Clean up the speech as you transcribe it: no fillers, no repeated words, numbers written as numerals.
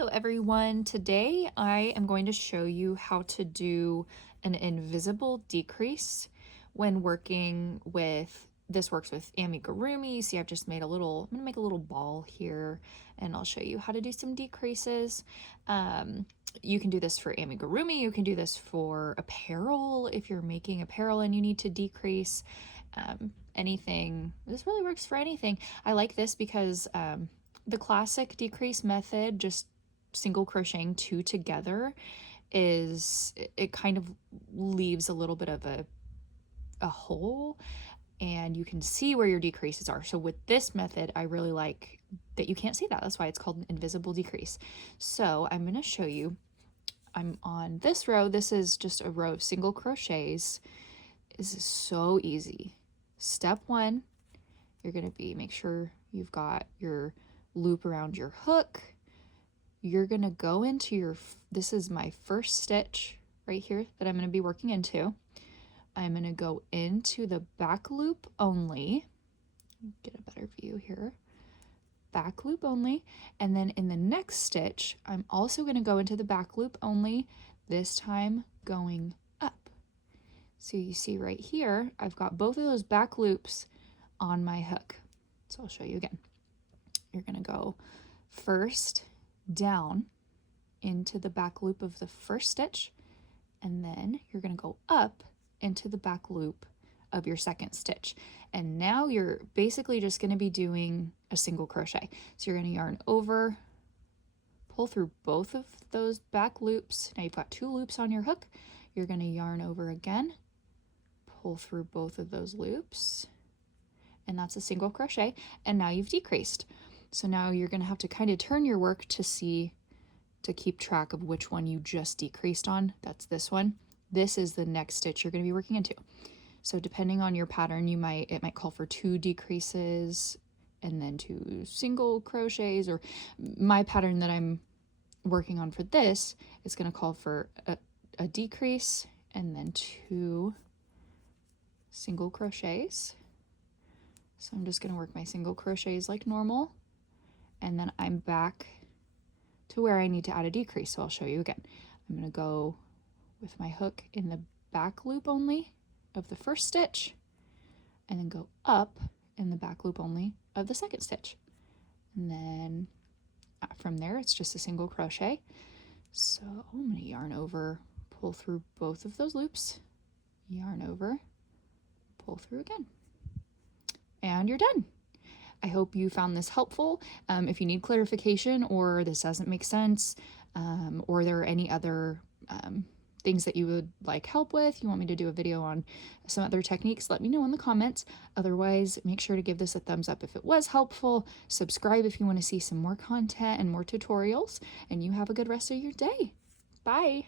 Hello everyone. Today I am going to show you how to do an invisible decrease when working with, this works with Amigurumi. See, I've just made I'm gonna make a little ball here and I'll show you how to do some decreases. You can do this for Amigurumi, you can do this for apparel if you're making apparel and you need to decrease. Anything, this really works for anything. I like this because the classic decrease method, just single crocheting two together, it kind of leaves a little bit of a hole and you can see where your decreases are. So with this method, I really like that you can't see that. That's why it's called an invisible decrease. So I'm going to show you, I'm on this row. This is just a row of single crochets. This is so easy. Step one, you're going to make sure you've got your loop around your hook. You're going to go into this is my first stitch right here that I'm going to be working into. I'm going to go into the back loop only. Get a better view here. Back loop only. And then in the next stitch, I'm also going to go into the back loop only, this time going up. So you see right here, I've got both of those back loops on my hook. So I'll show you again. You're going to go first down into the back loop of the first stitch, and then you're going to go up into the back loop of your second stitch. And now you're basically just going to be doing a single crochet. So you're going to yarn over, pull through both of those back loops. Now you've got two loops on your hook. You're going to yarn over again, pull through both of those loops, and that's a single crochet. And now you've decreased. So now you're going to have to kind of turn your work to keep track of which one you just decreased on. That's this one. This is the next stitch you're going to be working into. So depending on your pattern, it might call for 2 decreases and then 2 single crochets, or my pattern that I'm working on for this is going to call for a decrease and then 2 single crochets. So I'm just going to work my single crochets like normal, and then I'm back to where I need to add a decrease. So I'll show you again. I'm going to go with my hook in the back loop only of the first stitch, and then go up in the back loop only of the second stitch. And then from there, it's just a single crochet. So I'm going to yarn over, pull through both of those loops, yarn over, pull through again, and you're done. I hope you found this helpful. If you need clarification or this doesn't make sense, or there are any other things that you would like help with, you want me to do a video on some other techniques, let me know in the comments. Otherwise, make sure to give this a thumbs up if it was helpful. Subscribe if you want to see some more content and more tutorials, and you have a good rest of your day. Bye.